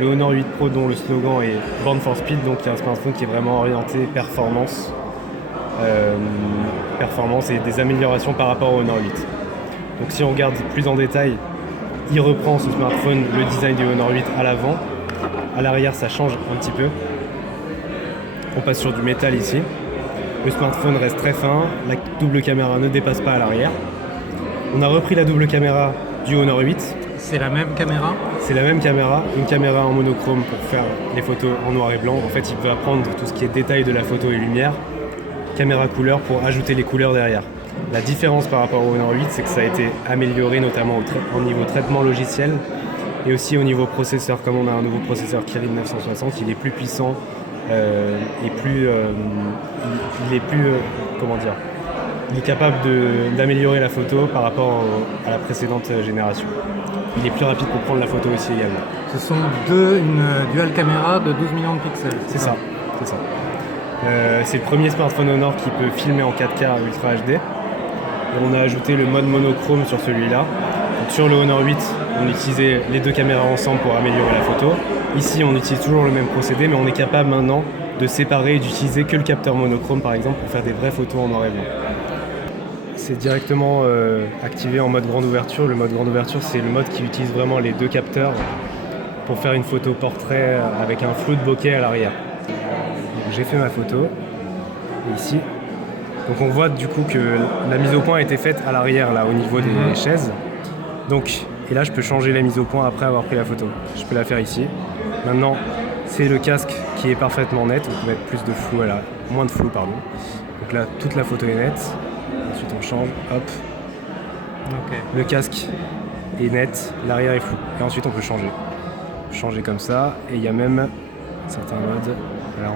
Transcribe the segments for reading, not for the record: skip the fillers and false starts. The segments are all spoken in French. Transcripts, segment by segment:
le Honor 8 Pro dont le slogan est Born for Speed, donc il y a un smartphone qui est vraiment orienté performance, performance et des améliorations par rapport au Honor 8. Donc si on regarde plus en détail, il reprend ce smartphone, le design du Honor 8 à l'avant. À l'arrière, ça change un petit peu. On passe sur du métal ici. Le smartphone reste très fin, la double caméra ne dépasse pas à l'arrière. On a repris la double caméra du Honor 8. C'est la même caméra? C'est la même caméra, une caméra en monochrome pour faire les photos en noir et blanc. En fait, il va prendre tout ce qui est détail de la photo et lumière, caméra couleur pour ajouter les couleurs derrière. La différence par rapport au Honor 8, c'est que ça a été amélioré notamment au niveau traitement logiciel et aussi au niveau processeur. Comme on a un nouveau processeur Kirin 960, il est plus puissant et plus, il est plus, comment dire, il est capable d'améliorer la photo par rapport à la précédente génération. Il est plus rapide pour prendre la photo aussi également. Ce sont une dual caméra de 12 millions de pixels. C'est ça. C'est le premier smartphone Honor qui peut filmer en 4K Ultra HD. Et on a ajouté le mode monochrome sur celui-là. Donc sur le Honor 8, on utilisait les deux caméras ensemble pour améliorer la photo. Ici, on utilise toujours le même procédé, mais on est capable maintenant de séparer et d'utiliser que le capteur monochrome, par exemple, pour faire des vraies photos en noir et blanc. C'est directement activé en mode grande ouverture. Le mode grande ouverture, c'est le mode qui utilise vraiment les deux capteurs pour faire une photo portrait avec un flou de bokeh à l'arrière. J'ai fait ma photo, ici. Donc on voit du coup que la mise au point a été faite à l'arrière, là, au niveau des chaises. Donc, et là, je peux changer la mise au point après avoir pris la photo. Je peux la faire ici. Maintenant, c'est le casque qui est parfaitement net. On peut mettre plus de flou, moins de flou, pardon. Donc là, toute la photo est nette. Ensuite, on change, hop. Okay. Le casque est net, l'arrière est flou. Et ensuite, on peut changer. Changer comme ça. Et il y a même certains modes. Là,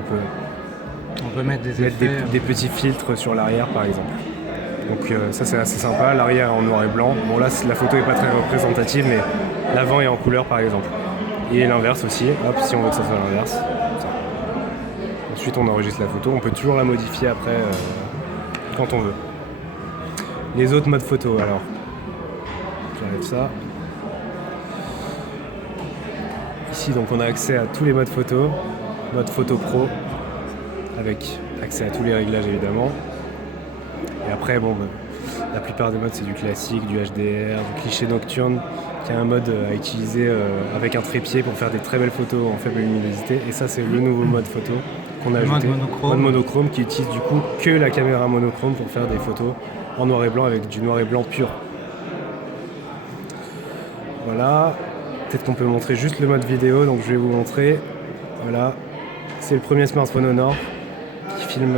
on peut mettre des petits filtres sur l'arrière, par exemple. Donc ça, c'est assez sympa. L'arrière est en noir et blanc. Bon, là, la photo n'est pas très représentative, mais l'avant est en couleur, par exemple. Et l'inverse aussi. Hop, si on veut que ça soit l'inverse. Ensuite, on enregistre la photo. On peut toujours la modifier après quand on veut. Les autres modes photo, alors. J'enlève ça. Ici, donc, on a accès à tous les modes photo. Mode photo pro, avec accès à tous les réglages, évidemment. Et après, bon, la plupart des modes, c'est du classique, du HDR, du cliché nocturne, qui est un mode à utiliser avec un trépied pour faire des très belles photos en faible luminosité. Et ça, c'est le nouveau mode photo qu'on a ajouté. Mode monochrome, qui utilise du coup que la caméra monochrome pour faire des photos en noir et blanc avec du noir et blanc pur. Voilà. Peut-être qu'on peut montrer juste le mode vidéo, donc je vais vous montrer. Voilà. C'est le premier smartphone Honor qui filme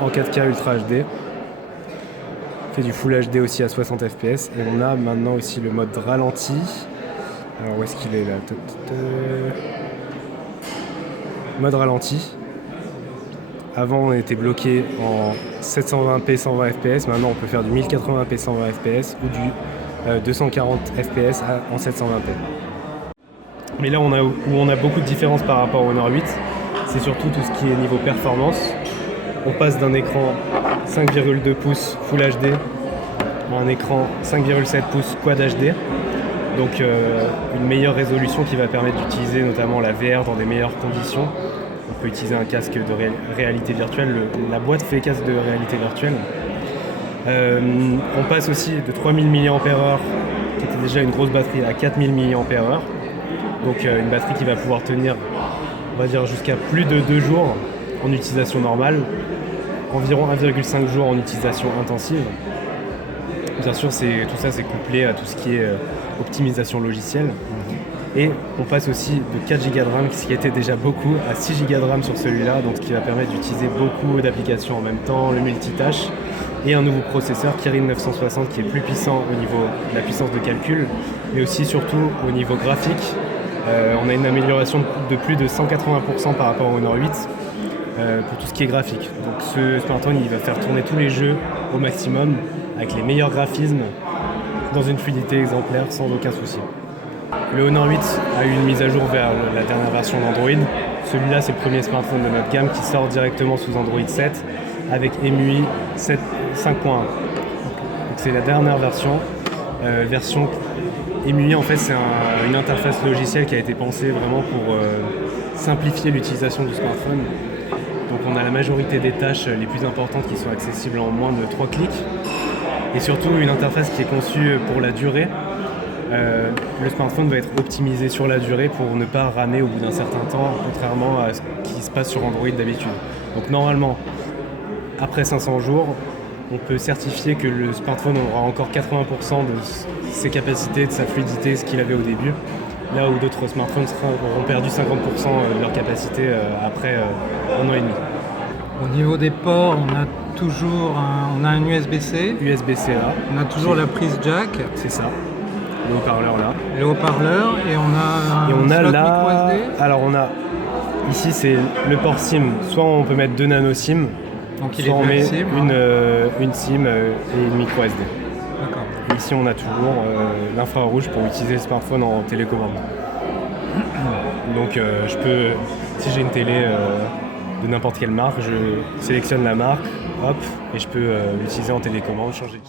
en 4K Ultra HD. Fait du Full HD aussi à 60 fps. Et on a maintenant aussi le mode ralenti. Alors où est-ce qu'il est là? Mode ralenti. Avant on était bloqué en 720p 120 fps. Maintenant on peut faire du 1080p 120 fps ou du 240 fps en 720p. Mais là où on a beaucoup de différences par rapport au Honor 8, c'est surtout tout ce qui est niveau performance. On passe d'un écran 5,2 pouces Full HD à un écran 5,7 pouces Quad HD. Donc une meilleure résolution qui va permettre d'utiliser notamment la VR dans des meilleures conditions. On peut utiliser un casque de réalité virtuelle. La boîte fait casque de réalité virtuelle. On passe aussi de 3000 mAh, qui était déjà une grosse batterie, à 4000 mAh. Donc une batterie qui va pouvoir tenir, on va dire, jusqu'à plus de 2 jours en utilisation normale, environ 1,5 jours en utilisation intensive. Bien sûr, tout ça c'est couplé à tout ce qui est optimisation logicielle. Et on passe aussi de 4 Go de RAM, ce qui était déjà beaucoup, à 6 Go de RAM sur celui-là, donc ce qui va permettre d'utiliser beaucoup d'applications en même temps, le multitâche, et un nouveau processeur Kirin 960 qui est plus puissant au niveau de la puissance de calcul, mais aussi surtout au niveau graphique. On a une amélioration de plus de 180% par rapport au Honor 8 pour tout ce qui est graphique. Donc ce smartphone, il va faire tourner tous les jeux au maximum avec les meilleurs graphismes dans une fluidité exemplaire sans aucun souci. Le Honor 8 a eu une mise à jour vers la dernière version d'Android. Celui-là, c'est le premier smartphone de notre gamme qui sort directement sous Android 7 avec MUI 5.1. Donc c'est la dernière version EMUI, en fait, c'est une interface logicielle qui a été pensée vraiment pour simplifier l'utilisation du smartphone. Donc on a la majorité des tâches les plus importantes qui sont accessibles en moins de 3 clics. Et surtout une interface qui est conçue pour la durée. Le smartphone va être optimisé sur la durée pour ne pas ramer au bout d'un certain temps, contrairement à ce qui se passe sur Android d'habitude. Donc normalement, après 500 jours, on peut certifier que le smartphone aura encore 80% de ses capacités, de sa fluidité, ce qu'il avait au début. Là où d'autres smartphones auront perdu 50% de leur capacité après 1 an et demi. Au niveau des ports, on a toujours un USB-C. USB-C là. On a toujours la prise jack. C'est ça. Le haut-parleur là. Le haut-parleur et on a un slot là. micro SD. Alors on a ici c'est le port SIM. Soit on peut mettre 2 nano SIM, soit on met une SIM et une micro SD. D'accord. Et ici on a toujours l'infrarouge pour utiliser le smartphone en télécommande. Donc je peux, si j'ai une télé de n'importe quelle marque, je sélectionne la marque, hop, et je peux l'utiliser en télécommande, changer.